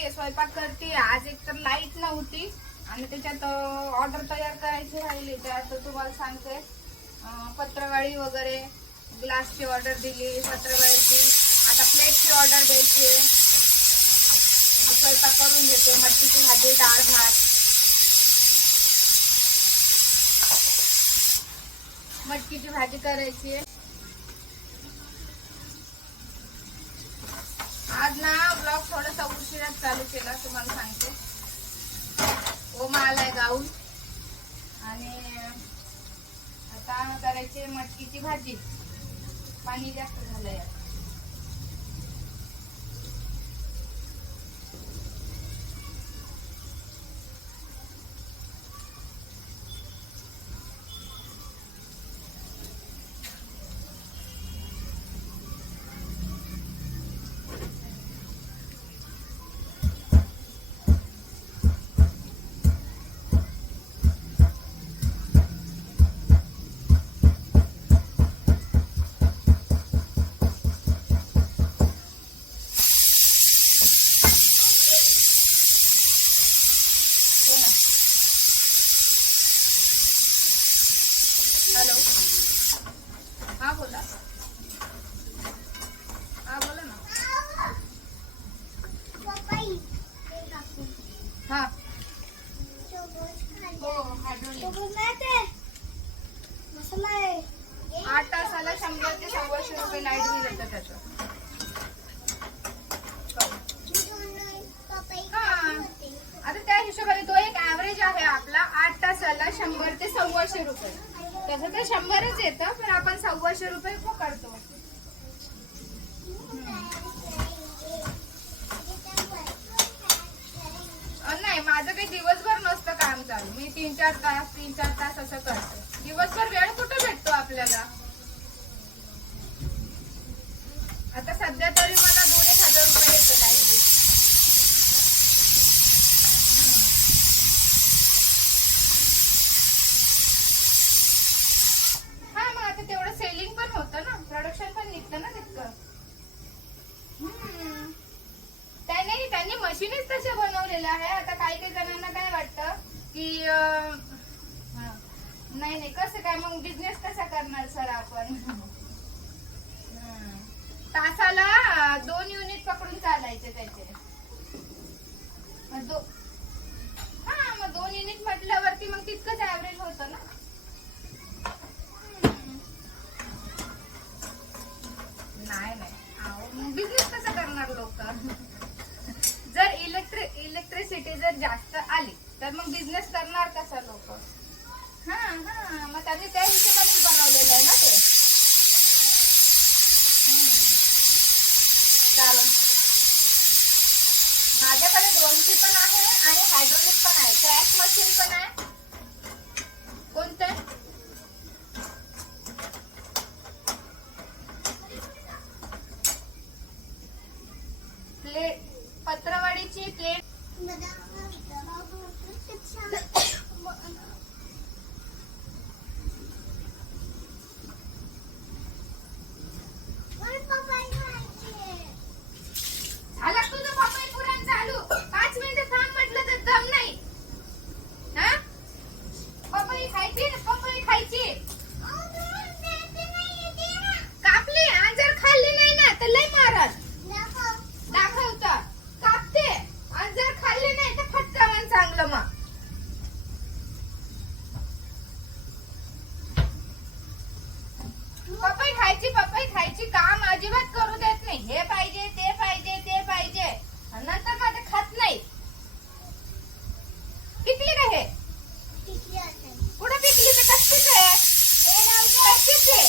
करते स्वयंपाक करते. आज एक तर लाइट नव्हती आणि त्याच्यात ऑर्डर तयार करायची राहिली. त्यात तुम्हाला सांगते पत्रवाळी वगैरे ग्लासची ऑर्डर दिली पत्रवाळीची. आता प्लेटची ऑर्डर द्यायची आहे. स्वयंपाक करून घेते मटकीची भाजी डाळ भात. मटकीची भाजी करायची आहे आज ना ब्लॉग थोडासा उशिराच चालू केला तुम्हाला सांगते. हो, ओमा आलाय गाऊन. आणि आता करायची मटकीची भाजी. पाणी जास्त झालंय आता. हो ना हॅलो हा बोला हा बोला ना हा हो हायड्रोलिक आठ तासाला शंभर ते सव्वाशे रुपये लाइट बिल येतं त्याचं. आता त्या हिशोबाने तो एक ऍव्हरेज आहे आपला. आठ तासाला शंभर ते सव्वाशे रुपये. तसं तर शंभरच येतं पण आपण सव्वाशे रुपये पकडतो नाही माझं काही दिवसभर नसतं काम चालू. मी तीन चार तास तीन चार तास असं करते. दिवसभर वेळ कुठं भेटतो आपल्याला आता सध्या तरी मला दोन एक हजार रुपये येतो लाइट बिल हा मग आता तेवढं सेलिंग पण होतं ना. प्रोडक्शन पण निघतं ना तितकं. हम्म. नाही त्यांनी मशीनच तशा बनवलेल्या आहे. आता काही काही जणांना काय वाटतं की अं, नाही नाही कसं काय? मग बिझनेस कसा करणार सर आपण? हम्म. तासाला दोन युनिट पकडून चालायचे त्याचे. मग हा मग दोन युनिट म्हटल्यावरती मग तितकंच ऍव्हरेज होतं ना? नाही नाही. बिझनेस कसं करणार लोक? जर इलेक्ट्रिक इलेक्ट्रिसिटी जर जास्त आली तर मग बिझनेस करणार कसा लोक? हा हा मग त्यांनी त्या हिशोबाने बनवलेलं आहे ना? माझ्याकडे पण आहे आणि हायड्रोलिक पण आहे. क्रॅश मशीन पण आहे. कोणतं? प्लेट पत्रवाडीची प्लेट झाला तुझं पपई पुराण चालू पाच मिनिटं थांब म्हटलं तर दम नाही हा पपई खायची ना पपई खायची कापली आणि जर खाल्ली नाही ना तर लय मारल दाखवत कापते आणि जर खाल्ली नाही तर फटकावन चांगलं मग पपई खायची पपई खायची काम अजिबात करू देत नाही. हे पाहिजे ते पाहिजे ते पाहिजे. नंतर माझं खात नाही. पिकली का हे? कुठं पिकली? तर कच्चीच आहे. कच्चीच आहे.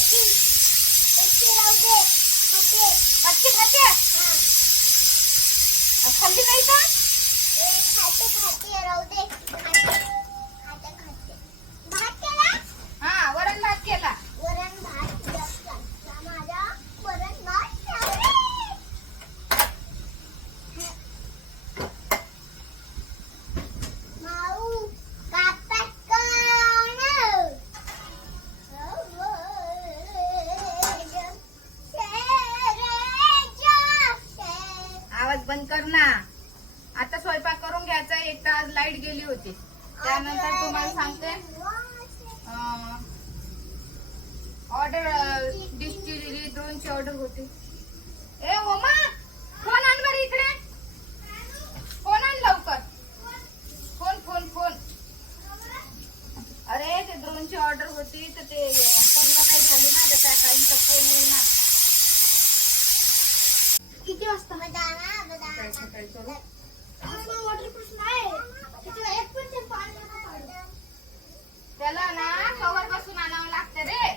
कच्ची खाते. खाल्ली नाही का? हा वरण भात केला. कर ना. आता स्वयंपाक करून घ्यायचा एक तर आज लाइट गेली होती. त्यानंतर तुम्हाला सांगते. ऑर्डर डिशची दिली दोनची ऑर्डर होती. ए ओमा फोन आण बरं इकडे. फोन आण लवकर. Phone phone phone. अरे ते ड्रोनची ऑर्डर होती तर ते पूर्ण नाही झाली ना तर त्या टाइमचा फोन येईल ना किती वाजता? बदाना बदाना त्याला ना कवर बसून आणावं लागतं रे.